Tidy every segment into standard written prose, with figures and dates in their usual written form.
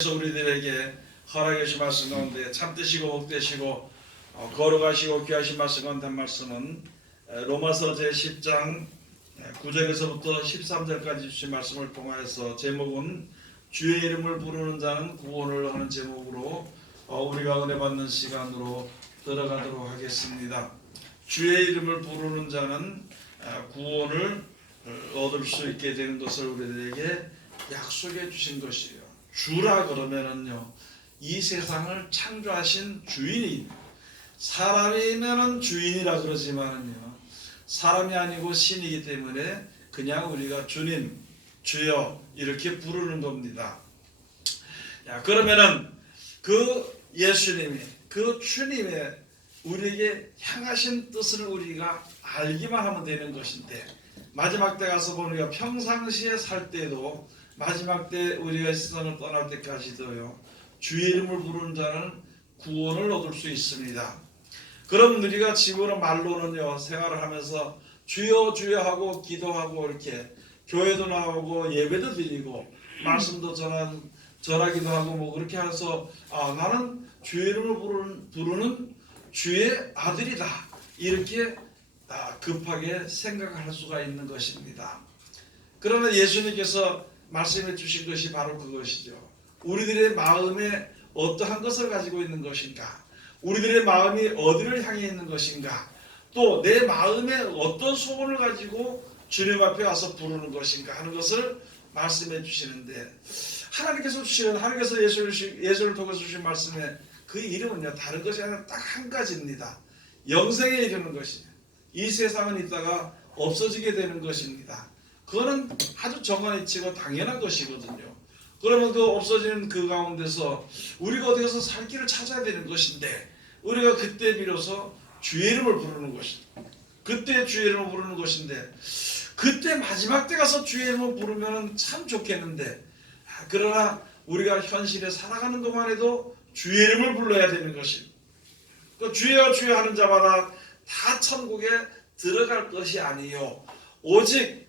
그래서 우리들에게 허락해 주신 말씀 가운데 참되시고 복되시고 거룩하시고 귀하신 말씀 가운데 한 말씀은 로마서 제10장 9절에서부터 13절까지 주신 말씀을 통하여서 제목은 주의 이름을 부르는 자는 구원을 하는 제목으로 우리가 은혜 받는 시간으로 들어가도록 하겠습니다. 주의 이름을 부르는 자는 구원을 얻을 수 있게 되는 것을 우리들에게 약속해 주신 것이에요. 주라 그러면은요, 이 세상을 창조하신 주인이, 사람이면은 주인이라 그러지만은요, 사람이 아니고 신이기 때문에 그냥 우리가 주님, 주여 이렇게 부르는 겁니다. 그러면은 그 예수님이, 그 주님의 우리에게 향하신 뜻을 우리가 알기만 하면 되는 것인데, 마지막 때 가서 보면 우리가 평상시에 살 때도 마지막 때 우리가 세상을 떠날 때까지도요, 주의 이름을 부르는 자는 구원을 얻을 수 있습니다. 그럼 우리가 집으로 말로는요, 생활을 하면서 주여 주여 하고 기도하고 이렇게 교회도 나오고 예배도 드리고 말씀도 전하기도 하고 뭐 그렇게 해서 나는 주의 이름을 부르는 주의 아들이다, 이렇게 급하게 생각할 수가 있는 것입니다. 그러나 예수님께서 말씀해 주신 것이 바로 그것이죠. 우리들의 마음에 어떠한 것을 가지고 있는 것인가, 우리들의 마음이 어디를 향해 있는 것인가, 또 내 마음에 어떤 소원을 가지고 주님 앞에 와서 부르는 것인가 하는 것을 말씀해 주시는데, 하나님께서 예수를 통해서 주신 말씀에 그 이름은요, 다른 것이 아니라 딱 한 가지입니다. 영생에 이르는 것이에요. 이 세상은 있다가 없어지게 되는 것입니다. 그거는 아주 정한이치고 당연한 것이거든요. 그러면 그 없어지는 그 가운데서 우리가 어디 가서 살 길을 찾아야 되는 것인데, 우리가 그때 비로소 주의 이름을 부르는 것입니다. 그때 주의 이름을 부르는 것인데, 그때 마지막 때 가서 주의 이름을 부르면 참 좋겠는데, 그러나 우리가 현실에 살아가는 동안에도 주의 이름을 불러야 되는 것입니다. 그 주여 주여 하는 자마다 다 천국에 들어갈 것이 아니요, 오직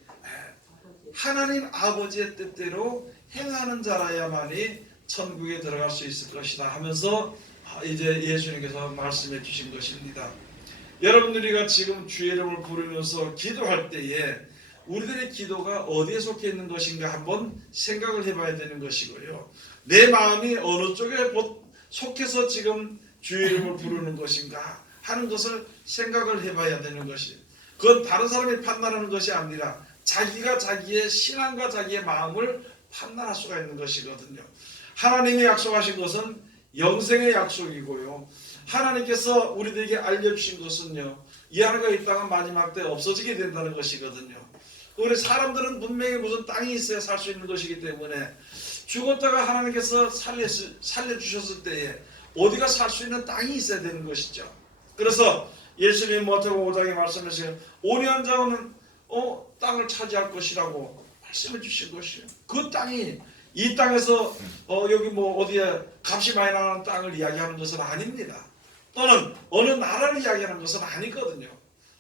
하나님 아버지의 뜻대로 행하는 자라야만이 천국에 들어갈 수 있을 것이다 하면서 이제 예수님께서 말씀해 주신 것입니다. 여러분들이가 지금 주의 이름을 부르면서 기도할 때에 우리들의 기도가 어디에 속해 있는 것인가 한번 생각을 해봐야 되는 것이고요. 내 마음이 어느 쪽에 속해서 지금 주의 이름을 부르는 것인가 하는 것을 생각을 해봐야 되는 것이에요. 그건 다른 사람이 판단하는 것이 아니라 자기가 자기의 신앙과 자기의 마음을 판단할 수가 있는 것이거든요. 하나님이 약속하신 것은 영생의 약속이고요, 하나님께서 우리들에게 알려주신 것은요, 이 하나가 이 땅은 마지막 때 없어지게 된다는 것이거든요. 우리 사람들은 분명히 무슨 땅이 있어야 살 수 있는 것이기 때문에 죽었다가 하나님께서 살려주셨을 때에 어디가 살 수 있는 땅이 있어야 되는 것이죠. 그래서 예수님이 마태복음 5장에 말씀하시는 5년 전은 땅을 차지할 것이라고 말씀해 주신 것이에요. 그 땅이 이 땅에서 여기 뭐 어디에 값이 많이 나가는 땅을 이야기하는 것은 아닙니다. 또는 어느 나라를 이야기하는 것은 아니거든요.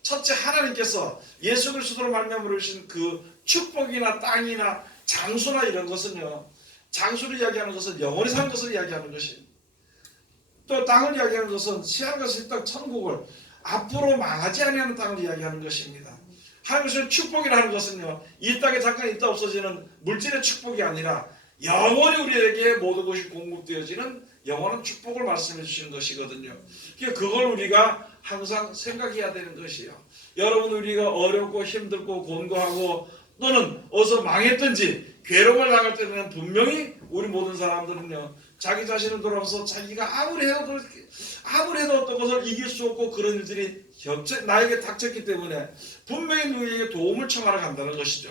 첫째, 하나님께서 예수 그리스도로 말미암아 주신 그 축복이나 땅이나 장수나 이런 것은요, 장수를 이야기하는 것은 영원히 사는 것을 이야기하는 것이에요. 또 땅을 이야기하는 것은 시한과 실딱 천국을 앞으로 망하지 아니하는 땅을 이야기하는 것입니다. 하나님의 축복이라는 것은요, 이 땅에 잠깐 있다 없어지는 물질의 축복이 아니라 영원히 우리에게 모든 것이 공급되어지는 영원한 축복을 말씀해 주시는 것이거든요. 그걸 우리가 항상 생각해야 되는 것이에요. 여러분, 우리가 어렵고 힘들고 곤고하고 또는 어서 망했든지 괴로움을 당할 때는 분명히 우리 모든 사람들은요, 자기 자신을 돌아보면서 자기가 아무리 해도 어떤 것을 이길 수 없고 그런 일들이 나에게 닥쳤기 때문에 분명히 누구에게 도움을 청하러 간다는 것이죠.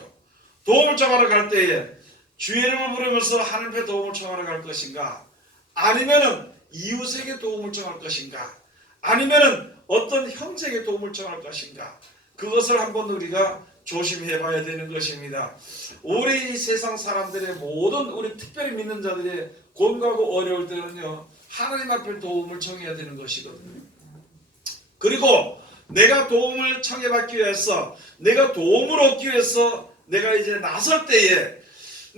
도움을 청하러 갈 때에 주의 이름을 부르면서 하나님께 도움을 청하러 갈 것인가, 아니면은 이웃에게 도움을 청할 것인가, 아니면은 어떤 형제에게 도움을 청할 것인가, 그것을 한번 우리가 조심해 봐야 되는 것입니다. 우리 세상 사람들의 모든, 우리 특별히 믿는 자들의 곤고하고 어려울 때는요, 하나님 앞에 도움을 청해야 되는 것이거든요. 그리고 내가 도움을 청해받기 위해서, 내가 도움을 얻기 위해서 내가 이제 나설 때에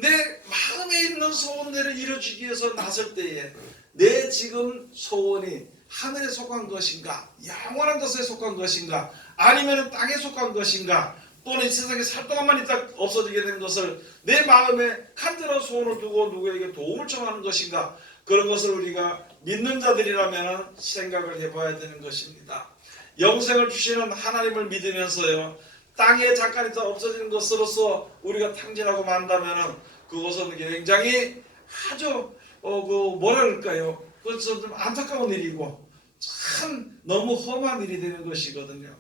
내 마음에 있는 소원들을 이루어주기 위해서 나설 때에 내 지금 소원이 하늘에 속한 것인가, 영원한 것에 속한 것인가, 아니면 땅에 속한 것인가, 또는 이 세상에 살 동안만 있다 없어지게 되는 것을 내 마음에 간절한 소원을 두고 누구에게 도움을 청하는 것인가, 그런 것을 우리가 믿는 자들이라면 생각을 해봐야 되는 것입니다. 영생을 주시는 하나님을 믿으면서요, 땅에 잠깐 있다 없어지는 것으로서 우리가 탕진하고 만다면 그것은 굉장히 아주 뭐라 그럴까요? 그것은 좀 안타까운 일이고 참 너무 험한 일이 되는 것이거든요.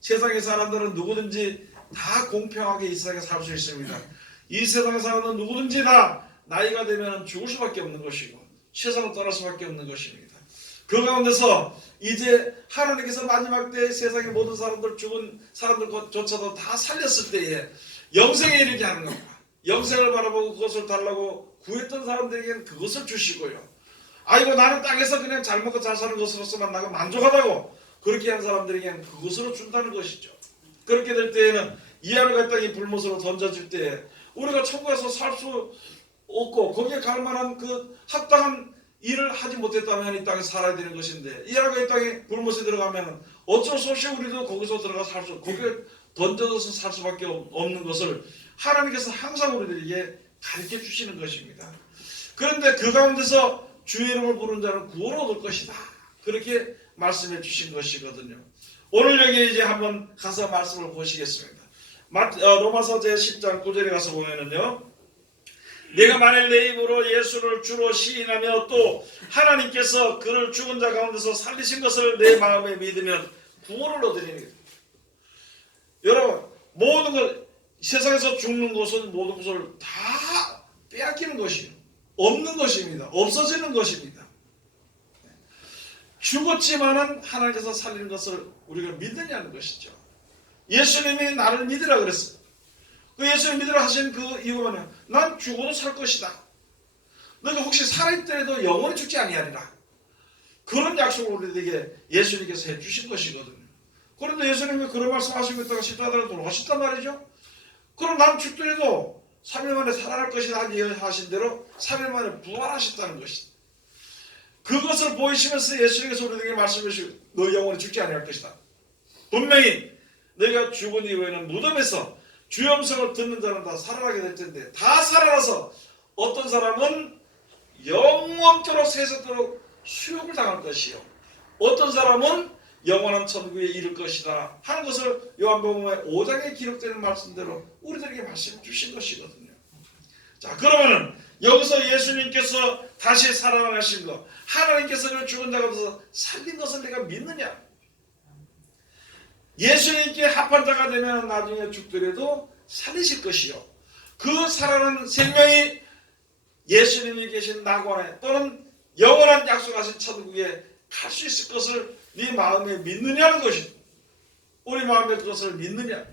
세상의 사람들은 누구든지 다 공평하게 이 세상에 살 수 있습니다. 이 세상의 사람은 누구든지 다 나이가 되면 죽을 수밖에 없는 것이고 세상을 떠날 수밖에 없는 것입니다. 그 가운데서 이제 하나님께서 마지막 때에 세상의 모든 사람들, 죽은 사람들조차도 다 살렸을 때에 영생에 이르게 하는 겁니다. 영생을 바라보고 그것을 달라고 구했던 사람들에게는 그것을 주시고요. 아이고 나는 땅에서 그냥 잘 먹고 잘 사는 것으로서만 나가 만족하다고 그렇게 한 사람들에게는 그것으로 준다는 것이죠. 그렇게 될 때에는 이 안을 갖다 이 불못으로 던져줄 때에 우리가 천국에서 살 수 없고 거기에 갈 만한 그 합당한 일을 하지 못했다면 이 땅에 살아야 되는 것인데, 이 안을 이 땅에 불못에 들어가면 어쩔 수 없이 우리도 거기서 들어가 살 수, 거기에 던져서 살 수밖에 없는 것을 하나님께서 항상 우리들에게 가르쳐 주시는 것입니다. 그런데 그 가운데서 주의 이름을 부르는 자는 구원을 얻을 것이다, 그렇게 말씀해 주신 것이거든요. 오늘 여기 이제 한번 가서 말씀을 보시겠습니다. 로마서 제10장 9절에 가서 보면은요, 내가 만일 내 입으로 예수를 주로 시인하며 또 하나님께서 그를 죽은 자 가운데서 살리신 것을 내 마음에 믿으면 구원을 얻으리니. 여러분, 모든 것, 세상에서 죽는 것은 모든 것을 다 빼앗기는 것이에요. 없는 것입니다. 없어지는 것입니다. 죽었지만은 하나님께서 살리는 것을 우리가 믿느냐는 것이죠. 예수님이 나를 믿으라 그랬어요. 그 예수님 믿으라 하신 그 이유가 뭐냐? 난 죽어도 살 것이다. 너가 혹시 살아있더라도 영원히 죽지 아니하리라. 그런 약속을 우리에게 예수님께서 해주신 것이거든요. 그런데 예수님이 그런 말씀하시고 있다가 십자가에 돌아가셨단 말이죠. 그럼 난 죽더라도 3일 만에 살아날 것이다 하신 대로 3일 만에 부활하셨다는 것이다. 그것을 보이시면서 예수님께서 우리에게 말씀하시고 너 영원히 죽지 아니할 것이다. 분명히 너희가 죽은 이후에는 무덤에서 주의 음성을 듣는 자는 다 살아나게 될 텐데, 다 살아나서 어떤 사람은 영원토록 세세토록 수욕을 당할 것이요, 어떤 사람은 영원한 천국에 이를 것이다 하는 것을 요한복음의 5장에 기록되는 말씀대로 우리들에게 말씀해 주신 것이거든요. 자, 그러면은 여기서 예수님께서 다시 살아나신 것, 하나님께서 그를 죽은 자 가운데서 살린 것을 내가 믿느냐? 예수님께 합한 자가 되면 나중에 죽더라도 살리실 것이요, 그 살아난 생명이 예수님이 계신 낙원에 또는 영원한 약속하신 천국에 갈 수 있을 것을 네 마음에 믿느냐는 것입니다. 우리 마음에 그것을 믿느냐?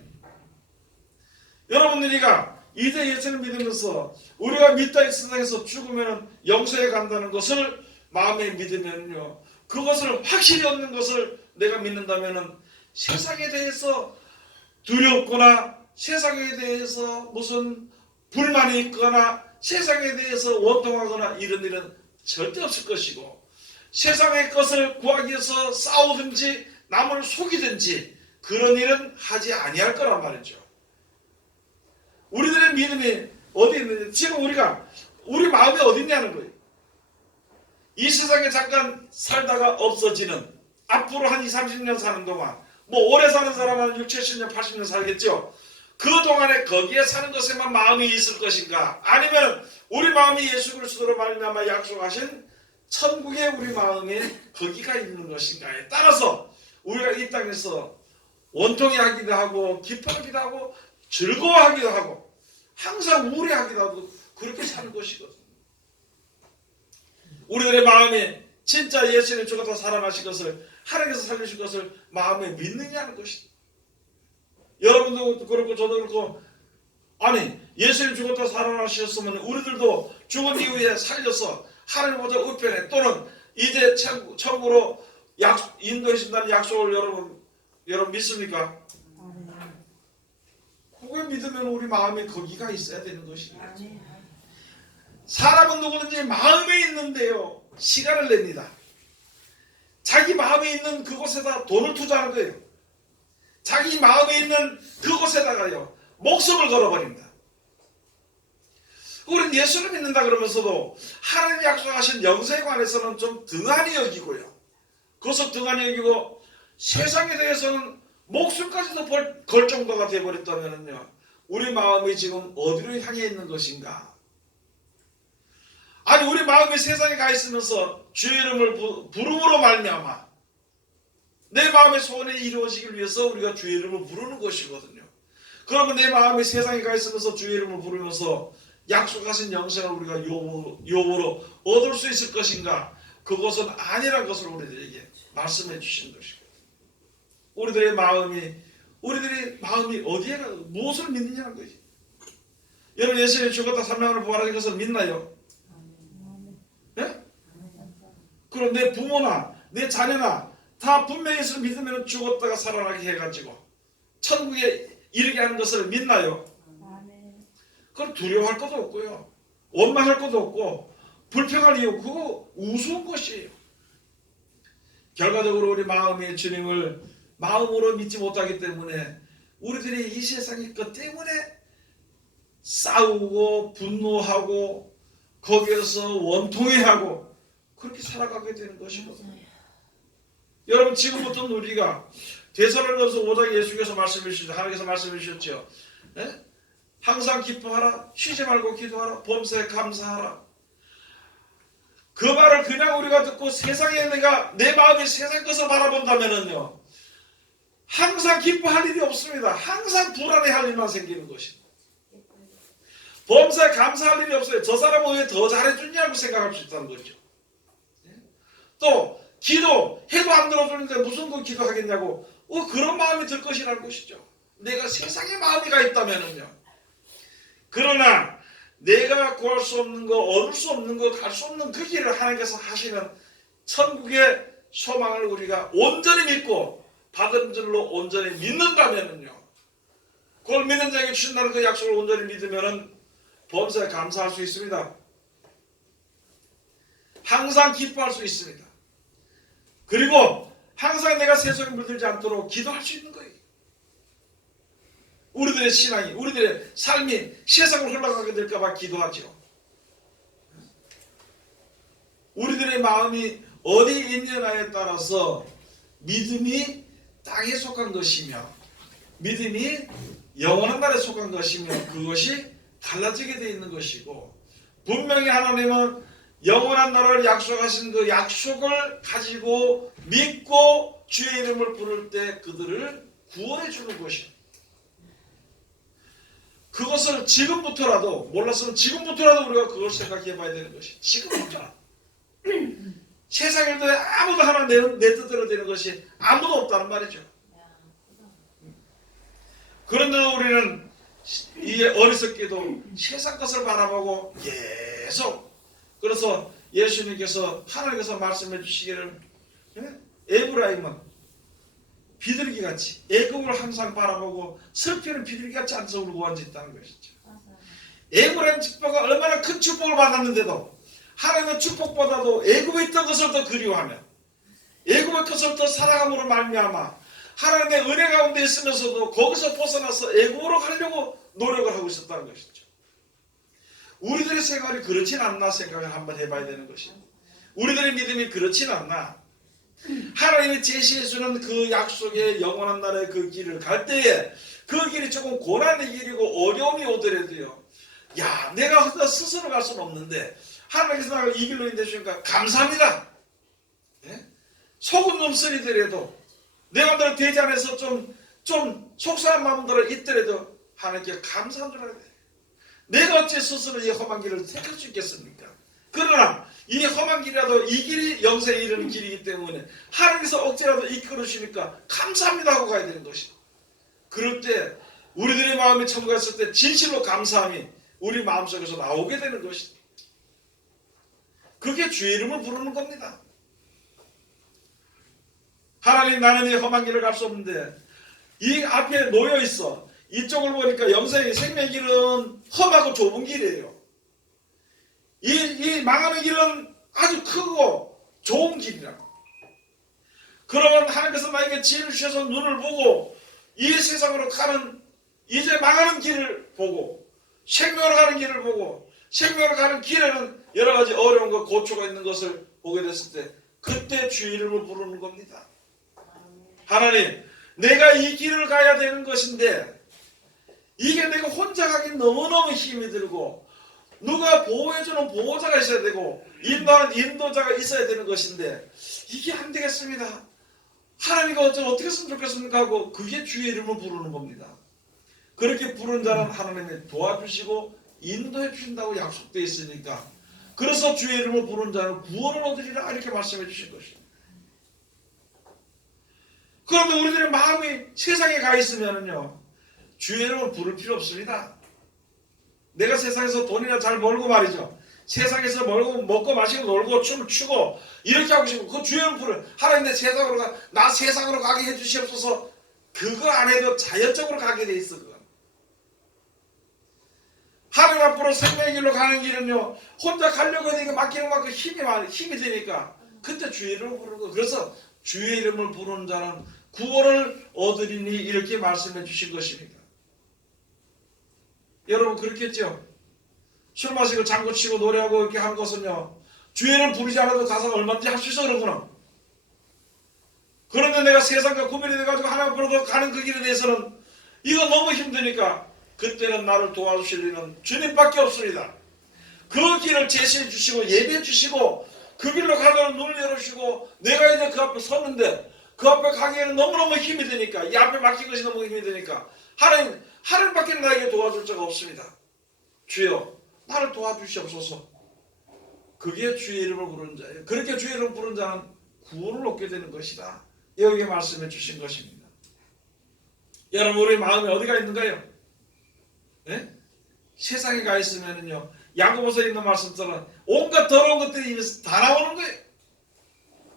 여러분들이가 이제 예수님 믿으면서 우리가 믿다 이 세상에서 죽으면 영생에 간다는 것을 마음에 믿으면요, 그것을 확실히 얻는 것을 내가 믿는다면은 세상에 대해서 두렵거나 세상에 대해서 무슨 불만이 있거나 세상에 대해서 원통하거나 이런 일은 절대 없을 것이고, 세상의 것을 구하기 위해서 싸우든지 남을 속이든지 그런 일은 하지 아니할 거란 말이죠. 우리들의 믿음이 어디 있는지, 지금 우리 마음이 어디 있냐는 거예요. 이 세상에 잠깐 살다가 없어지는, 앞으로 한 20, 30년 사는 동안, 뭐 오래 사는 사람은 60, 70년, 80년 살겠죠. 그 동안에 거기에 사는 것에만 마음이 있을 것인가, 아니면 우리 마음이 예수 그리스도로 말미암아 약속하신 천국에 우리 마음이 거기가 있는 것인가에 따라서 우리가 이 땅에서 원통해 하기도 하고 기뻐하기도 하고 즐거워하기도 하고 항상 우울해하기도 하고 그렇게 사는 것이거든요. 우리들의 마음이 진짜 예수님 죽어서 살아나신 것을, 하나님께서 살리신 것을 마음에 믿느냐는 것이다. 여러분도 그렇고 저도 그렇고, 아니 예수님 죽었다 살아나셨으면 우리들도 죽은 이후에 살려서 하나님 보좌 우편에 또는 이제 천국으로 인도해 준다는 약속을 여러분 믿습니까? 그걸 믿으면 우리 마음에 거기가 있어야 되는 것이죠. 사람은 누구든지 마음에 있는데요, 시간을 냅니다. 자기 마음에 있는 그곳에다 돈을 투자하는 거예요. 자기 마음에 있는 그곳에다가요, 목숨을 걸어버립니다. 우리는 예수를 믿는다 그러면서도 하나님 약속하신 영생에 관해서는 좀 등한히 여기고요, 그것을 등한히 여기고 세상에 대해서는 목숨까지도 걸 정도가 되어버렸다면요, 우리 마음이 지금 어디로 향해 있는 것인가? 아니, 우리 마음이 세상에 가 있으면서 주의 이름을 부름으로 말미암아 내 마음의 소원이 이루어지기 위해서 우리가 주의 이름을 부르는 것이거든요. 그러면 내 마음이 세상에 가 있으면서 주의 이름을 부르면서 약속하신 영생을 우리가 요구로 얻을 수 있을 것인가? 그것은 아니란 것을 우리들에게 말씀해 주신 것이거든요. 우리들의 마음이 어디에 가, 무엇을 믿느냐는 거지. 여러분, 예수님이 죽었다 3일만에 부활하신 것을 믿나요? 네? 그럼 내 부모나 내 자녀나 다 분명히 예수를 믿으면 죽었다가 살아나게 해가지고 천국에 이르게 하는 것을 믿나요? 그건 두려워할 것도 없고요, 원망할 것도 없고 불평할 이유, 그거 우스운 것이에요. 결과적으로 우리 마음이 주님을 마음으로 믿지 못하기 때문에 우리들이 이 세상의 것 때문에 싸우고 분노하고 거기에서 원통해하고 그렇게 살아가게 되는 것이거든요. 여러분, 지금부터는 우리가 데살로니가서 5장에 예수께서 말씀해 주셨죠. 하나님께서 말씀해 주셨죠. 네? 항상 기뻐하라, 쉬지 말고 기도하라, 범사에 감사하라. 그 말을 그냥 우리가 듣고 세상에 내 마음이 세상 것을 바라본다면은요, 항상 기뻐할 일이 없습니다. 항상 불안해할 일만 생기는 것입니다. 범사에 감사할 일이 없어요. 저 사람은 왜 더 잘해주냐고 생각할 수 있다는 거죠. 또 기도 해도 안 들어주는데 무슨 그 기도하겠냐고 그런 마음이 들 것이라는 것이죠. 내가 세상에 마음이 가 있다면은요. 그러나 내가 구할 수 없는 거, 얻을 수 없는 거, 갈 수 없는 그 길을 하나님께서 하시는 천국의 소망을 우리가 온전히 믿고 받은 줄로 온전히 믿는다면은요, 그걸 믿는 자에게 주신다는 그 약속을 온전히 믿으면은 범사에 감사할 수 있습니다. 항상 기뻐할 수 있습니다. 그리고 항상 내가 세속에 물들지 않도록 기도할 수 있는 거예요. 우리들의 신앙이, 우리들의 삶이 세상으로 흘러가게 될까 봐 기도하죠. 우리들의 마음이 어디 있느냐에 따라서 믿음이 땅에 속한 것이며 믿음이 영원한 날에 속한 것이며 그것이 달라지게 되어 있는 것이고, 분명히 하나님은 영원한 나라를 약속하신 그 약속을 가지고 믿고 주의 이름을 부를 때 그들을 구원해 주는 것이에요. 그것을 지금부터라도, 몰랐으면 지금부터라도 우리가 그걸 생각해 봐야 되는 것이, 지금부터라도. 세상에도 아무도 하나 내 뜻대로 되는 것이 아무도 없다는 말이죠. 그런데 우리는 이 어리석게도 세상 것을 바라보고 계속, 그래서 예수님께서, 하나님께서 말씀해 주시기를, 에브라임은 비둘기같이 애굽을 항상 바라보고 슬피는 비둘기같이 앉아서 울고 앉아있다는 것이죠. 에브라임 집파가 얼마나 큰 축복을 받았는데도 하나님의 축복보다도 애굽에 있던 것을 더 그리워하며 애굽의 것을 더 사랑함으로 말미암아 하나님의 은혜 가운데 있으면서도 거기서 벗어나서 애굽으로 가려고 노력을 하고 있었다는 것이죠. 우리들의 생활이 그렇진 않나 생각을 한번 해봐야 되는 것입니다. 우리들의 믿음이 그렇진 않나. 하나님이 제시해주는 그 약속의 영원한 나라의 그 길을 갈 때에 그 길이 조금 고난의 길이고 어려움이 오더라도요, 야, 내가 스스로 갈 수는 없는데 하나님께서 나를 이 길로 인도해주니까 감사합니다. 네? 속은 좀 쓰리더라도 내 마음대로 되지 않아서 좀 속상한 마음대로 있더라도 하나님께 감사한 줄 알아야 돼요. 내가 어찌 스스로 이 험한 길을 택할 수 있겠습니까? 그러나 이 험한 길이라도 이 길이 영생에 이르는 길이기 때문에 하나님께서 억지라도 이끌어 주시니까 감사합니다 하고 가야 되는 것이죠. 그럴 때 우리들의 마음이 천국에 갔을 때 진실로 감사함이 우리 마음속에서 나오게 되는 것이죠. 그게 주의 이름을 부르는 겁니다. 하나님, 나는 이 험한 길을 갈 수 없는데 이 앞에 놓여 있어. 이쪽을 보니까 영생의 생명의 길은 험하고 좁은 길이에요. 이 망하는 길은 아주 크고 좋은 길이라고. 그러면 하나님께서 나에게 지혜를 주셔서 눈을 보고 이 세상으로 가는 이제 망하는 길을 보고 생명으로 가는 길을 보고 생명으로 가는 길에는 여러 가지 어려움과 고초가 있는 것을 보게 됐을 때 그때 주의 이름을 부르는 겁니다. 하나님, 내가 이 길을 가야 되는 것인데 이게 내가 혼자 가기 너무너무 힘이 들고 누가 보호해주는 보호자가 있어야 되고 인도하는 인도자가 있어야 되는 것인데 이게 안 되겠습니다. 하나님이 어떻게 했으면 좋겠습니까 하고 그게 주의 이름을 부르는 겁니다. 그렇게 부른 자는 하나님이 도와주시고 인도해 주신다고 약속되어 있으니까 그래서 주의 이름을 부른 자는 구원을 얻으리라 이렇게 말씀해 주신 것입니다. 그런데 우리들의 마음이 세상에 가 있으면요 주의 이름을 부를 필요 없습니다. 내가 세상에서 돈이나 잘 벌고 말이죠. 세상에서 먹고 마시고 놀고 춤을 추고 이렇게 하고 싶고 그 주의 이름을 부르 하나님 나 세상으로 가게 해주시옵소서. 그거 안 해도 자연적으로 가게 돼 있어. 그건. 하나님 앞으로 생명의 길로 가는 길은요 혼자 가려고 하니까 맡기는 만큼 힘이 되니까 그때 주의 이름을 부르는 거. 그래서 주의 이름을 부르는 자는 구원을 얻으리니 이렇게 말씀해 주신 것입니다. 여러분 그렇겠죠? 술 마시고 장구 치고 노래하고 이렇게 하는 것은요 주의 이름 부르지 않아도 가서 얼마든지 할 수 있어 그러구나. 그런데 내가 세상과 구별이 돼가지고 하나님 앞으로 가는 그 길에 대해서는 이거 너무 힘드니까 그때는 나를 도와주실 이는 주님밖에 없습니다. 그 길을 제시해 주시고 예비해 주시고 그 길로 가도록 눈을 열어주시고 내가 이제 그 앞에 섰는데 그 앞에 가기에는 너무너무 힘이 드니까 이 앞에 막힌 것이 너무 힘이 드니까 하나님밖에 나에게 도와줄 자가 없습니다. 주여 나를 도와주시옵소서. 그게 주의 이름을 부르는 자예요. 그렇게 주의 이름을 부르는 자는 구원을 얻게 되는 것이다. 여기에 말씀해 주신 것입니다. 여러분 우리 마음이 어디가 있는가요? 네? 세상에 가 있으면요 야고보서에 있는 말씀처럼 온갖 더러운 것들이 입에서 다 나오는 거예요.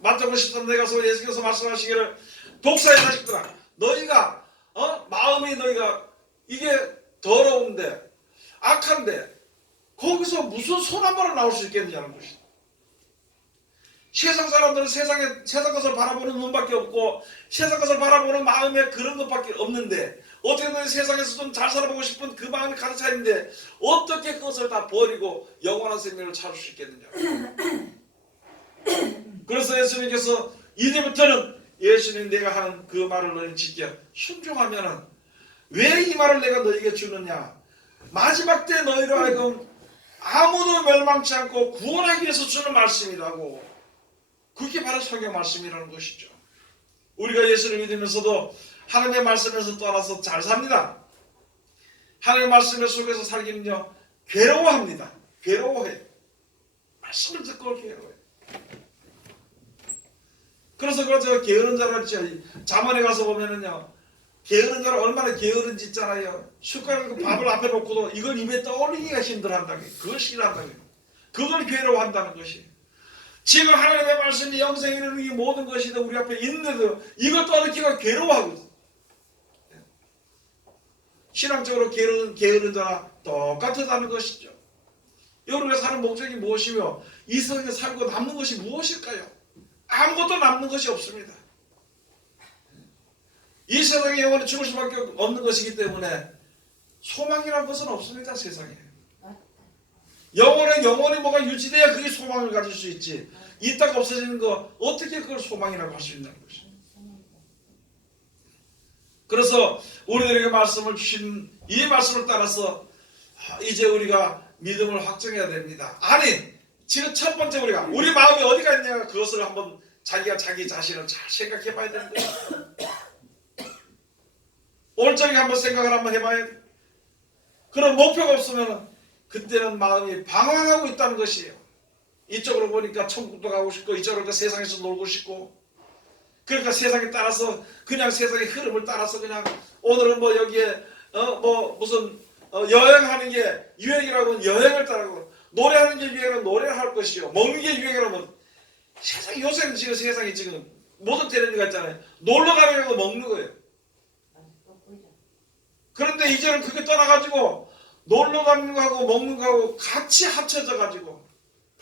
마태복음 13장 가서 예수께서 말씀하시기를 독사의 자식들아 너희가 마음이 너희가 이게 더러운데 악한데 거기서 무슨 손 한 번을 나올 수 있겠느냐는 것이다. 세상 사람들은 세상 것을 바라보는 눈밖에 없고 세상 것을 바라보는 마음에 그런 것밖에 없는데 어떻게 너희 세상에서 좀 잘 살아보고 싶은 그 마음이 가득 차 있는데 어떻게 그것을 다 버리고 영원한 생명을 찾을 수 있겠느냐. 그래서 예수님께서 이제부터는 예수님 내가 하는 그 말을 너희 지켜 순종하면은 왜 이 말을 내가 너희에게 주느냐. 마지막 때 너희로 하여금 아무도 멸망치 않고 구원하기 위해서 주는 말씀이라고. 그게 바로 성경 말씀이라는 것이죠. 우리가 예수를 믿으면서도 하나님의 말씀에서 떠나서 잘 삽니다. 하나님의 말씀 속에서 살기는요 괴로워합니다. 괴로워해요. 말씀을 듣고 괴로워해요. 그래서 제가 게으른 자라 했죠. 잠언에 가서 보면은요 게으른 자는 얼마나 게으른지 있잖아요. 숟가락으로 밥을 앞에 놓고도 이걸 입에 떠올리기가 힘들어한다는 게 그걸 싫어한다는 게 그걸 괴로워한다는 것이. 지금 하나님의 말씀이 영생에 이르는 이 모든 것이 우리 앞에 있는데도 이걸 떠올리기가 괴로워하거든. 신앙적으로 게으른 자나 똑같다는 것이죠. 우리가 사는 목적이 무엇이며 이 세상에 살고 남는 것이 무엇일까요? 아무것도 남는 것이 없습니다. 이 세상에 영원히 죽을 수밖에 없는 것이기 때문에 소망이라는 것은 없습니다. 세상에. 영원히 뭐가 유지돼야 그게 소망을 가질 수 있지. 있다가 없어지는 거 어떻게 그걸 소망이라고 할 수 있냐는 것이죠. 그래서 우리들에게 말씀을 주신 이 말씀을 따라서 이제 우리가 믿음을 확정해야 됩니다. 아니 지금 첫 번째 우리 마음이 어디가 있냐 그것을 한번 자기가 자기 자신을 잘 생각해 봐야 되는 거예요. 온전히 한번 생각을 한번 해봐야 돼. 그런 목표가 없으면 그때는 마음이 방황하고 있다는 것이에요. 이쪽으로 보니까 천국도 가고 싶고 이쪽으로 세상에서 놀고 싶고 그러니까 세상에 따라서 그냥 세상의 흐름을 따라서 그냥 오늘은 뭐 여기에 무슨 여행하는 게 유행이라고 하면 여행을 따라가고 노래하는 게 유행이라면 노래를 할 것이요 먹는 게 유행이라면 요새는 지금 세상에 지금 모든 텔레비가 있잖아요. 놀러 가는 거 먹는 거예요. 그런데 이제는 그게 떠나가지고 놀러 가는 거하고 먹는 거하고 같이 합쳐져 가지고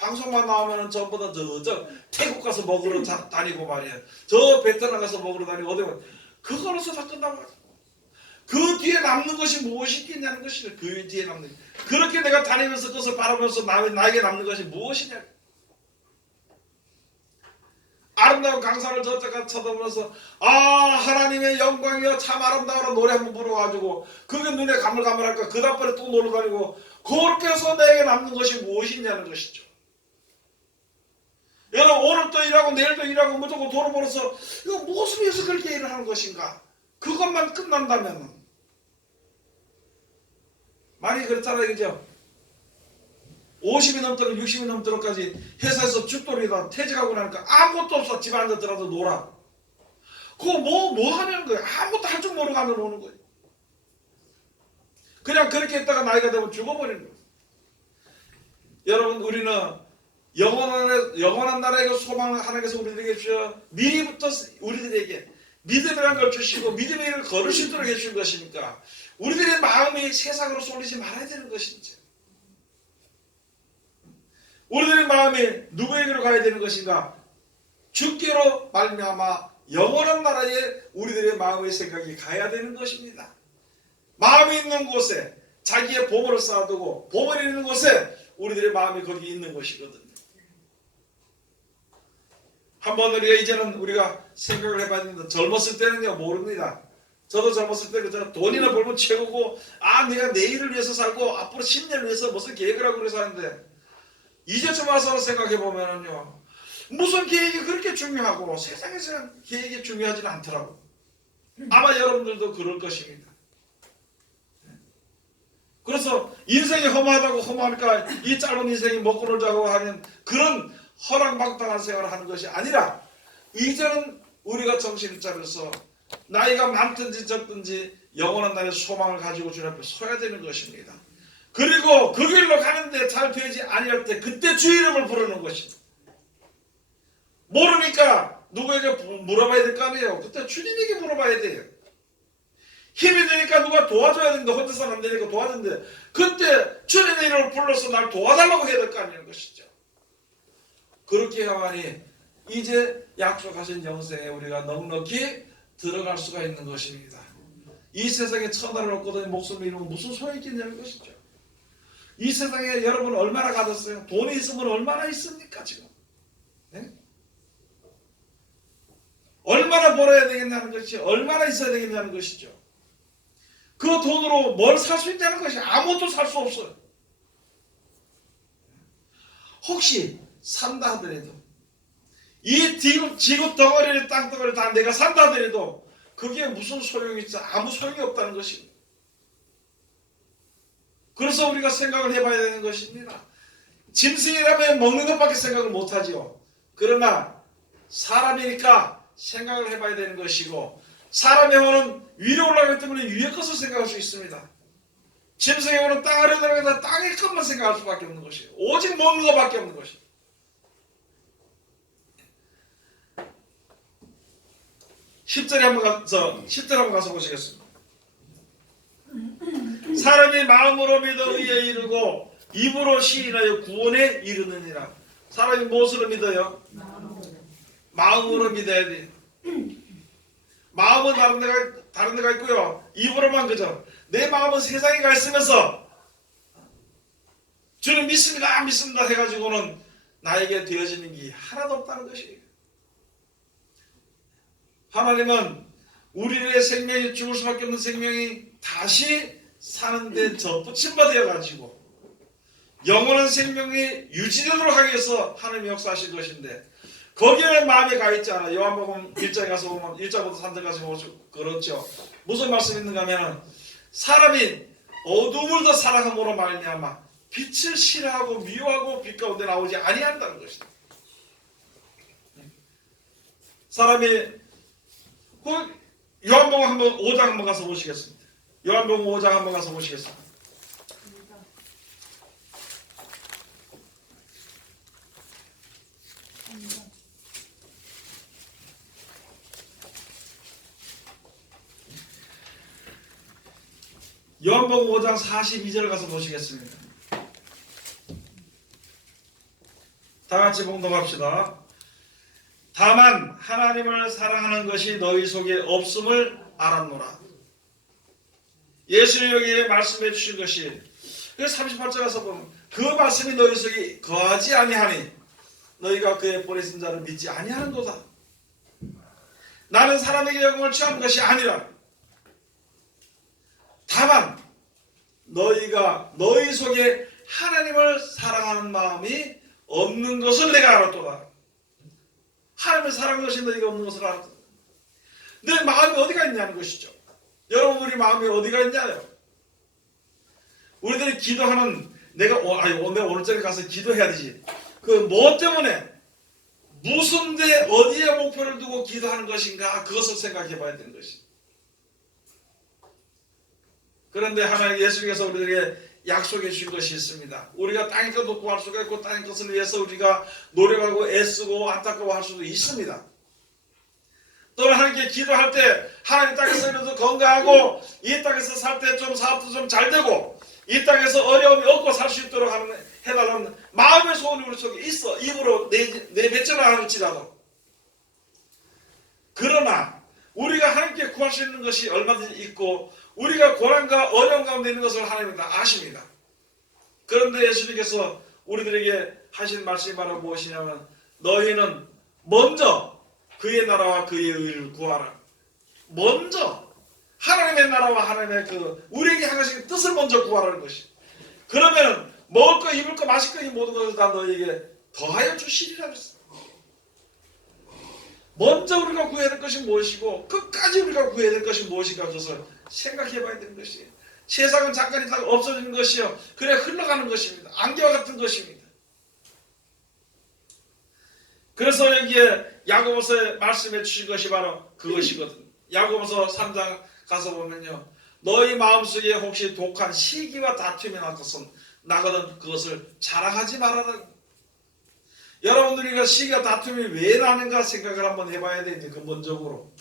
방송만 나오면은 전부 다 저 태국 가서 먹으러 다니고 말이야. 저 베트남 가서 먹으러 다니고 어디 가면 그거로서 다 끝나고 그 뒤에 남는 것이 무엇이 있겠냐는 것이죠. 그 뒤에 남는 그렇게 내가 다니면서 그것을 바라보면서 나에게 남는 것이 무엇이냐. 아름다운 강산을 저쪽까지 쳐다보면서 아 하나님의 영광이여 참 아름다워라 노래 한번 불러가지고 그게 눈에 가물가물할까 그 다음번에 또 놀러 다니고 그렇게 해서 내게 남는 것이 무엇이냐는 것이죠. 여러분 오늘 또 일하고 내일도 일하고 무조건 돈을 벌어서 이거 무엇을 위해서 그렇게 일을 하는 것인가. 그것만 끝난다면 많이 그렇잖아요. 그죠? 50이 넘도록 60이 넘도록까지 회사에서 죽돌이다 퇴직하고 나니까 아무것도 없어. 집 앉아들어도 놀아. 그거 뭐 하냐는 거예요. 아무것도 할 줄 모르고 앉아 노는 거예요. 그냥 그렇게 했다가 나이가 되면 죽어버리는 거예요. 여러분 우리는 영원한 나라의 소망을 하나님께서 우리들에게 주셔 미리부터 우리들에게 믿음이라는 걸 주시고 믿음의 일을 걸을 수 있도록 해주신 것이니까 우리들의 마음이 세상으로 쏠리지 말아야 되는 것이지. 우리들의 마음이 누구에게로 가야 되는 것인가? 주께로 말미암아 영원한 나라에 우리들의 마음의 생각이 가야 되는 것입니다. 마음이 있는 곳에 자기의 보물을 쌓아두고 보물이 있는 곳에 우리들의 마음이 거기 있는 것이거든요. 한번 우리가 생각을 해봐야 됩니다. 젊었을 때는요 모릅니다. 저도 젊었을 때 그저 돈이나 벌면 최고고 내가 내일을 위해서 살고 앞으로 10년을 위해서 무슨 계획을 하고 그래서 하는데 이제쯤 와서 생각해보면요 무슨 계획이 그렇게 중요하고 세상에서는 계획이 중요하지는 않더라고. 아마 여러분들도 그럴 것입니다. 그래서 인생이 허무하니까 이 짧은 인생이 먹고 놀자고 하는 그런 허랑방탕한 생활을 하는 것이 아니라 이제는 우리가 정신을 차려서 나이가 많든지 적든지 영원한 날의 소망을 가지고 주님 앞에 서야 되는 것입니다. 그리고 그 길로 가는데 잘 되지 아니할 때 그때 주 이름을 부르는 것입니다. 모르니까 누구에게 물어봐야 될 거 아니에요. 그때 주님에게 물어봐야 돼요. 힘이 되니까 누가 도와줘야 되는데 혼자서는 안 되니까 도와주는데 그때 주님의 이름을 불러서 날 도와달라고 해야 될 거 아니냐는 것이죠. 그렇게 해야만이 이제 약속하신 영생에 우리가 넉넉히 들어갈 수가 있는 것입니다. 이 세상에 천하를 얻거든 목숨을 잃으면 무슨 소용이 있겠냐는 것이죠. 이 세상에 여러분 얼마나 가졌어요? 돈이 있으면 얼마나 있습니까 지금? 네? 얼마나 벌어야 되겠냐는 것이 얼마나 있어야 되겠냐는 것이죠. 그 돈으로 뭘 살 수 있다는 것이 아무것도 살 수 없어요. 혹시 산다 하더라도 이 지구 덩어리를 땅덩어리 다 내가 산다 하더라도 그게 무슨 소용이 있어? 아무 소용이 없다는 것입니다. 그래서 우리가 생각을 해봐야 되는 것입니다. 짐승이라면 먹는 것밖에 생각을 못하지요. 그러나 사람이니까 생각을 해봐야 되는 것이고 사람의 영혼은 위로 올라가기 때문에 위의 것을 생각할 수 있습니다. 짐승의 영혼은 땅 아래 들어가다 땅의 것만 생각할 수밖에 없는 것이에요. 오직 먹는 것밖에 없는 것이에요. 10절에 한번 가서 보시겠습니다. 사람이 마음으로 믿어 의에 이르고 입으로 시인하여 구원에 이르느니라. 사람이 무엇으로 믿어요? 마음으로 믿어야 돼요. 마음은 다른 데가 있고요. 입으로만 그죠. 내 마음은 세상에 가 있으면서 주는 믿습니다 해가지고는 나에게 되어지는 게 하나도 없다는 것이에요. 하나님은 우리의 생명이 죽을 수밖에 없는 생명이 다시 사는데 접붙임받아 가지고 영원한 생명이 유지되도록 하기 위해서 하나님이 역사하신 것인데 거기에 마음이 가 있지 않아. 요한복음 1장에 가서 보면 1장부터 3장 가서 보면 그렇죠. 무슨 말씀이 있는가 하면 사람이 어둠을 더 사랑함으로 말미암아 빛을 싫어하고 미워하고 빛 가운데 나오지 아니한다는 것이다. 사람이 요한복음 5장 한번 가서 보시겠습니다. 요한복음 5장 한번 가서 보시겠습니다. 요한복음 5장 42절 가서 보시겠습니다. 다 같이 봉독합시다. 다만 하나님을 사랑하는 것이 너희 속에 없음을 알았노라. 예수님 여기에 말씀해 주신 것이 38절 가서 보면 그 말씀이 너희 속에 거하지 아니하니 너희가 그의 보내신 자를 믿지 아니하는도다. 나는 사람에게 영광을 취하는 것이 아니라 다만 너희가 너희 속에 하나님을 사랑하는 마음이 없는 것을 내가 알았도다. 하나님을 사랑하는 것이 너희가 없는 것을 알았도다. 내 마음이 어디가 있냐는 것이죠. 여러분 우리 마음이 어디가 있냐요? 우리들이 기도하는 내가 오늘저녁에 가서 기도해야 되지. 그 뭐 때문에 무슨 데 어디에 목표를 두고 기도하는 것인가 그것을 생각해 봐야 되는 것이. 그런데 하나님 예수님께서 우리에게 약속해 주신 것이 있습니다. 우리가 땅의 것도 구할 수가 있고 땅의 것을 위해서 우리가 노력하고 애쓰고 안타까워할 수도 있습니다. 또는 하나님께 기도할 때 하나님 땅에서 이래도 건강하고 이 땅에서 살 때 좀 사업도 좀 잘 되고 이 땅에서 어려움이 없고 살 수 있도록 해달라는 마음의 소원이 우리 속에 있어. 입으로 내뱉지는 않을지라도. 그러나 우리가 하나님께 구할 수 있는 것이 얼마든지 있고 우리가 고난과 어려움 가운데 있는 것을 하나님은 다 아십니다. 그런데 예수님께서 우리들에게 하신 말씀이 바로 무엇이냐면 너희는 먼저 그의 나라와 그의 의를 구하라. 먼저 하나님의 나라와 하나님의 우리에게 하신 뜻을 먼저 구하라는 것이. 그러면 먹을 거 입을 거 마실 거 이 모든 것을 다 너희에게 더하여 주시리라 그랬어. 먼저 우리가 구해야 될 것이 무엇이고 끝까지 우리가 구해야 될 것이 무엇인가 그것을 생각해 봐야 되는 것이에요. 세상은 잠깐 있다가 없어지는 것이요. 그래 흘러가는 것입니다. 안개와 같은 것입니다. 그래서 여기에 야고보서에 말씀해 주신 것이 바로 그것이거든요. 야고보서 3장 가서 보면요. 너희 마음속에 혹시 독한 시기와 다툼이 나거든 그것을 자랑하지 말아라. 여러분들이 시기와 다툼이 왜 나는가 생각을 한번 해봐야 돼. 이제 근본적으로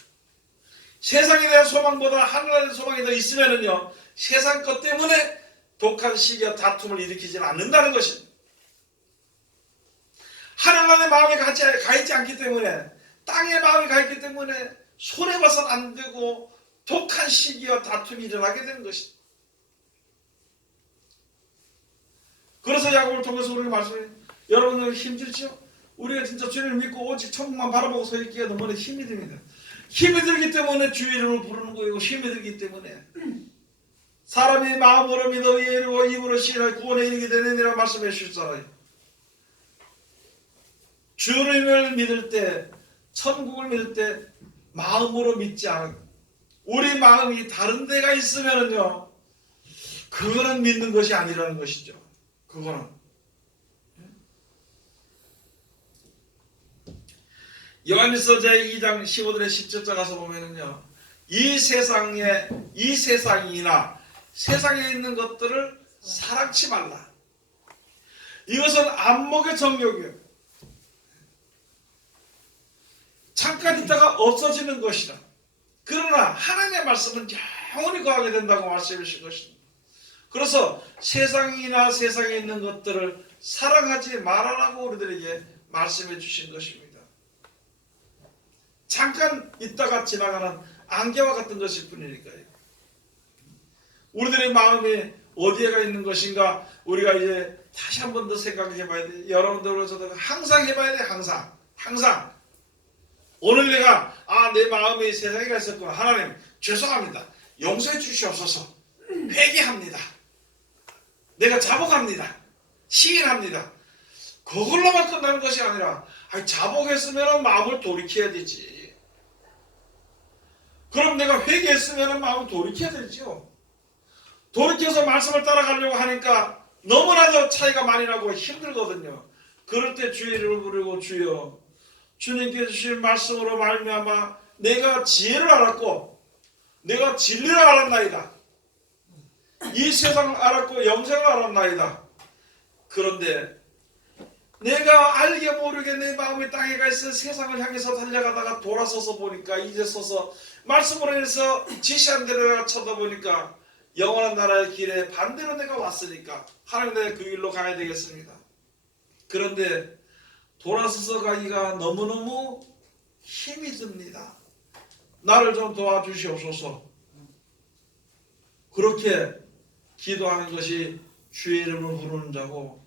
세상에 대한 소망보다 하늘에 대한 소망이 더 있으면은요 세상 것 때문에 독한 시기와 다툼을 일으키지는 않는다는 것입니다. 하늘나라의 마음이 가 있지 않기 때문에 땅의 마음이 가 있기 때문에 손해봐서는 안 되고 독한 시기와 다툼이 일어나게 되는 것입니다. 그래서 야고보를 통해서 우리가 말씀해 여러분들 힘들죠? 우리가 진짜 주님을 믿고 오직 천국만 바라보고 서 있기가 너무나 힘이 듭니다. 힘이 들기 때문에 주의 이름을 부르는 거예요. 힘이 들기 때문에 사람이 마음으로 믿어 이르고 입으로 시인하여 구원에 이르게 되느니라 말씀해 주셨잖아요. 주님을 믿을 때 천국을 믿을 때 마음으로 믿지 않고 우리 마음이 다른 데가 있으면은요 그거는 믿는 것이 아니라는 것이죠. 그거는 요한일서 제2장 15절에 17절 가서 보면은요 이 세상이나 세상에 있는 것들을 사랑치 말라. 이것은 안목의 정욕이에요. 잠깐 있다가 없어지는 것이다. 그러나 하나님의 말씀은 영원히 거하게 된다고 말씀해 주신 것입니다. 그래서 세상이나 세상에 있는 것들을 사랑하지 말아라고 우리들에게 말씀해 주신 것입니다. 잠깐 있다가 지나가는 안개와 같은 것일 뿐이니까요. 우리들의 마음이 어디에가 있는 것인가 우리가 이제 다시 한 번 더 생각해 봐야 돼요. 여러분들로서도 항상 해봐야 돼요. 항상 오늘 내가 내 마음이 세상에 가 있었구나. 하나님 죄송합니다. 용서해 주시옵소서. 회개합니다. 내가 자복합니다. 시인합니다. 그걸로만 끝나는 것이 아니라 자복했으면 마음을 돌이켜야 되지. 그럼 내가 회개했으면 마음을 돌이켜야 되죠. 돌이켜서 말씀을 따라가려고 하니까 너무나도 차이가 많이 나고 힘들거든요. 그럴 때 주의 이름을 부르고 주여 주님께 주신 말씀으로 말미암아 내가 지혜를 알았고 내가 진리를 알았나이다. 이 세상을 알았고 영생을 알았나이다. 그런데 내가 알게 모르게 내 마음이 땅에 가 있어 세상을 향해서 달려가다가 돌아서서 보니까 이제 서서 말씀으로 인해서 지시한 대로 내가 쳐다보니까 영원한 나라의 길에 반대로 내가 왔으니까 하나님 내가 그 길로 가야 되겠습니다. 그런데 돌아서서 가기가 너무너무 힘이 듭니다. 나를 좀 도와주시옵소서. 그렇게 기도하는 것이 주의 이름을 부르는 자고,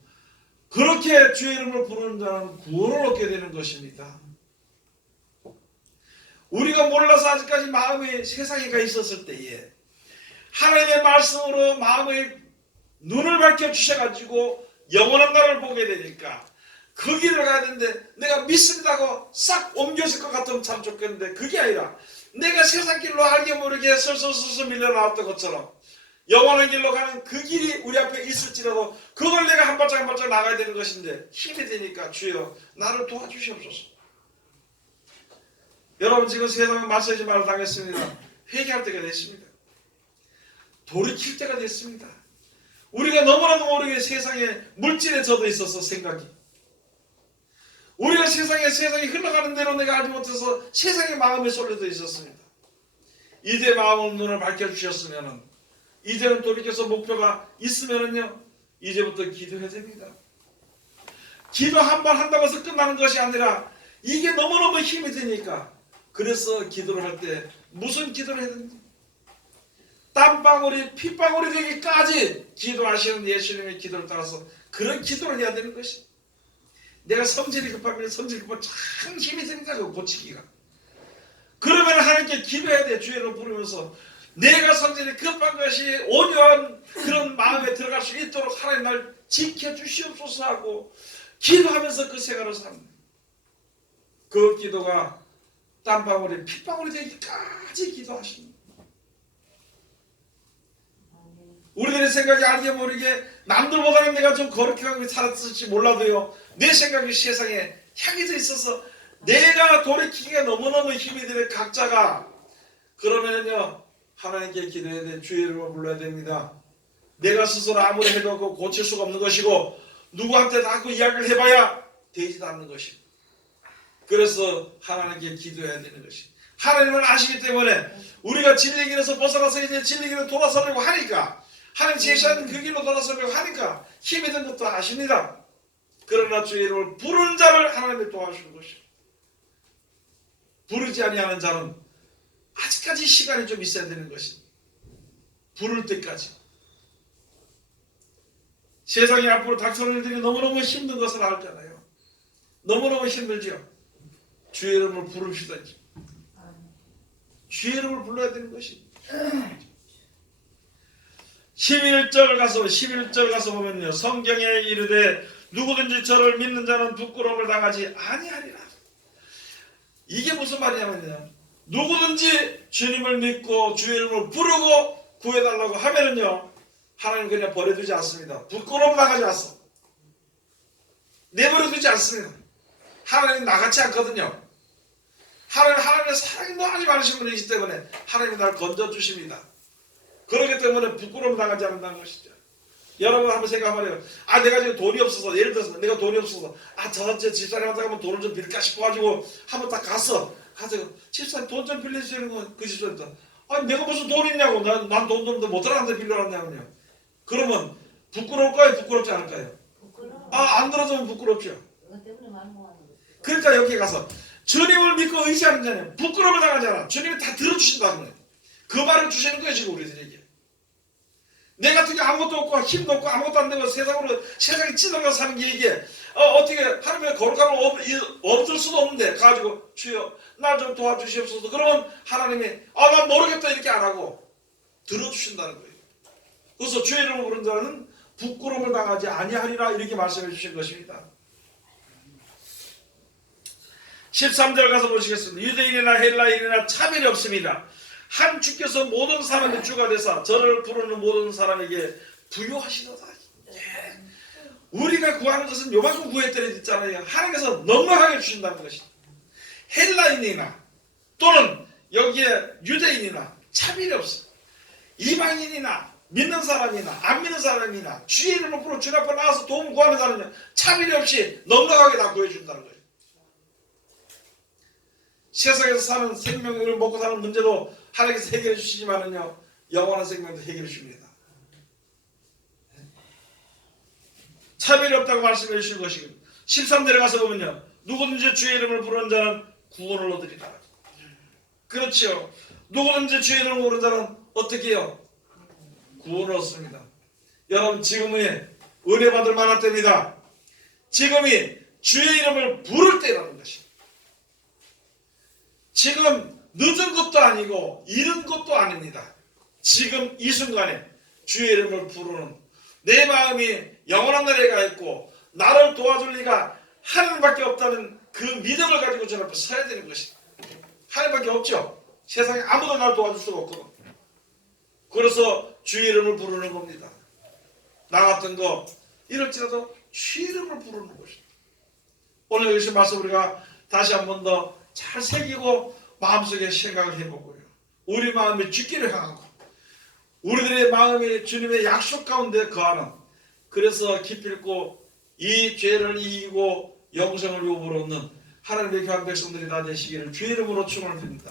그렇게 주의 이름을 부르는 자는 구원을 얻게 되는 것입니다. 우리가 몰라서 아직까지 마음이 세상에 가 있었을 때에 하나님의 말씀으로 마음의 눈을 밝혀주셔가지고 영원한 날을 보게 되니까 그 길을 가야 되는데, 내가 믿습니다고 싹 옮겨질 것 같으면 참 좋겠는데, 그게 아니라 내가 세상 길로 알게 모르게 슬슬슬슬 밀려나왔던 것처럼 영원한 길로 가는 그 길이 우리 앞에 있을지라도 그걸 내가 한 발짝 한 발짝 나가야 되는 것인데, 힘이 되니까 주여 나를 도와주시옵소서. 여러분, 지금 세상은 마사지마를 당했습니다. 회개할 때가 됐습니다. 돌이킬 때가 됐습니다. 우리가 너무나도 모르게 세상에 물질에 젖어 있어서 생각이, 우리가 세상이 흘러가는 대로 내가 알지 못해서 세상의 마음에 쏠려져 있었습니다. 이제 마음의 눈을 밝혀주셨으면, 이제는 돌이켜서 목표가 있으면요, 이제부터 기도해야 됩니다. 기도 한 번 한다고 해서 끝나는 것이 아니라 이게 너무너무 힘이 드니까, 그래서 기도를 할 때 무슨 기도를 해야 됩니까? 땀방울이 핏방울이 되기까지 기도하시는 예수님의 기도를 따라서 그런 기도를 해야 되는 것이, 내가 성질이 급하면 성질이 급하면 참 힘이 듭니다. 그거 고치기가. 그러면 하나님께 기도해야 돼. 주의를 부르면서 내가 성질이 급한 것이 온유한 그런 마음에 들어갈 수 있도록 하나님 날 지켜주시옵소서 하고 기도하면서 그 생활을 삽니다. 그 기도가 땀방울이 핏방울이 되기까지 기도하십니다. 우리들의 생각이 알게 모르게 남들보다는 내가 좀 거룩하게 하고 살았을지 몰라도요, 내 생각이 세상에 향해져 있어서 내가 돌이키기가 너무너무 힘이 드는 각자가, 그러면요 하나님께 기도해야 돼. 주의 이름을 불러야 됩니다. 내가 스스로 아무리 해도 고칠 수가 없는 것이고, 누구한테 다 그 이야기를 해봐야 되지도 않는 것입니다. 그래서 하나님께 기도해야 되는 것이, 하나님은 아시기 때문에 우리가 진리 길에서 벗어나서 이제 진리 길로 돌아서려고 하니까, 하나님 제시하는 그 길로 돌아서려고 하니까 힘이 든 것도 아십니다. 그러나 주의 이름을 부르는 자를 하나님이 도와주는 것입니다. 부르지 아니하는 자는 아직까지 시간이 좀 있어야 되는 것입니다. 부를 때까지. 세상이 앞으로 닥쳐오는 일들이 너무너무 힘든 것을 알잖아요. 너무너무 힘들죠. 주의 이름을 부릅시다. 주의 이름을 불러야 되는 것입니다. 11절 가서 보면요, 성경에 이르되 누구든지 저를 믿는 자는 부끄러움을 당하지 아니하리라. 이게 무슨 말이냐면요, 누구든지 주님을 믿고 주의 이름을 부르고 구해달라고 하면은요, 하나님 그냥 버려두지 않습니다. 부끄러움 당하지 않습니다. 내버려두지 않습니다. 하나님 나같지 않거든요. 하나님의 사랑이 너무 많으신 분이기 때문에 하나님이 날 건져주십니다. 그렇기 때문에 부끄러움 당하지 않는다는 것이죠. 여러분 한번 생각해봐요. 내가 지금 돈이 없어서, 예를 들어서 내가 돈이 없어서 저 집사람한테 가면 돈을 좀 빌까 싶어가지고 한번 딱 가서 집사님 돈 좀 빌려주시는 거, 그 집사님도 내가 무슨 돈 있냐고, 난 돈 좀 못 들어가는데 빌려놨냐고요. 그러면 부끄러울까요, 부끄럽지 않을까요? 안 들어주면 부끄럽죠. 그러니까 여기 가서 주님을 믿고 의지하는 자는 부끄러움을 당하지 않아. 주님이 다 들어주신다는 거예요. 그 말을 주시는 거예요, 지금 우리들에게. 내 같은 게 아무것도 없고 힘도 없고 아무것도 안 되고 세상에 찌들어가 사는 게 이게 어떻게 하나님의 거룩함을 없을 수도 없는데 가지고 주여 날 좀 도와주시옵소서. 그러면 하나님이 난 모르겠다 이렇게 안 하고 들어주신다는 거예요. 그래서 주의 이름을 부른 자는 부끄러움을 당하지 아니하리라 이렇게 말씀해 주신 것입니다. 13절 가서 보시겠습니다. 유대인이나 헬라인이나 차별이 없습니다. 한 주께서 모든 사람의 주가 되사 저를 부르는 모든 사람에게 부요하시도다. 우리가 구하는 것은 요만큼 구했더니 있잖아요. 하나님께서 넉넉하게 주신다는 것이다. 헬라인이나 또는 여기에 유대인이나 차별이 없어. 이방인이나 믿는 사람이나 안 믿는 사람이나 주의 이름을 부르고 주님 앞에 나와서 도움 구하는 사람이나 차별이 없이 넉넉하게 다 구해준다는 거예요. 세상에서 사는 생명을 먹고 사는 문제도 하나님께서 해결해 주시지만은요, 영원한 생명도 해결해 줍니다. 차별이 없다고 말씀해 주신 것이고, 13절에 가서 보면요, 누구든지 주의 이름을 부르는 자는 구원을 얻으리라. 그렇죠. 누구든지 주의 이름을 부르는 자는 어떻게 해요? 구원을 얻습니다. 여러분, 지금이 은혜 받을 만한 때입니다. 지금이 주의 이름을 부를 때라는 것입니다. 지금 늦은 것도 아니고 이른 것도 아닙니다. 지금 이 순간에 주의 이름을 부르는 내 마음이 영원한 나라에 가 있고 나를 도와줄 리가 하나님밖에 없다는 그 믿음을 가지고 저 앞에 서야 되는 것입니다. 하나님밖에 없죠. 세상에 아무도 나를 도와줄 수가 없거든. 그래서 주의 이름을 부르는 겁니다. 나 같은 거 이럴지라도 주의 이름을 부르는 것입니다. 오늘 여기서 말씀 우리가 다시 한 번 더 잘 새기고 마음속에 생각을 해보고요. 우리 마음이 주기를 향하고 우리들의 마음이 주님의 약속 가운데 거하는, 그래서 기필코 이 죄를 이기고 영생을 요구로 얻는 하나님의 귀한 백성들이 다 되시기를 주의 이름으로 축원합니다.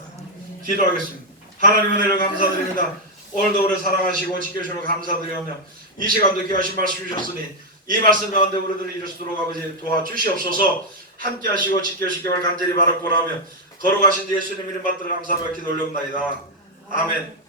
기도하겠습니다. 하나님의 은혜를 감사드립니다. 오늘도 우리를 사랑하시고 지켜주시고 감사드리며 이 시간도 귀하신 말씀 주셨으니 이 말씀 가운데 우리들이 이룰 수 있도록 아버지 도와주시옵소서. 함께 하시고 지켜주시기를 간절히 바라고나며 거룩하신 예수님 이름 받들어 감사하며 기도 올려옵나이다. 아멘.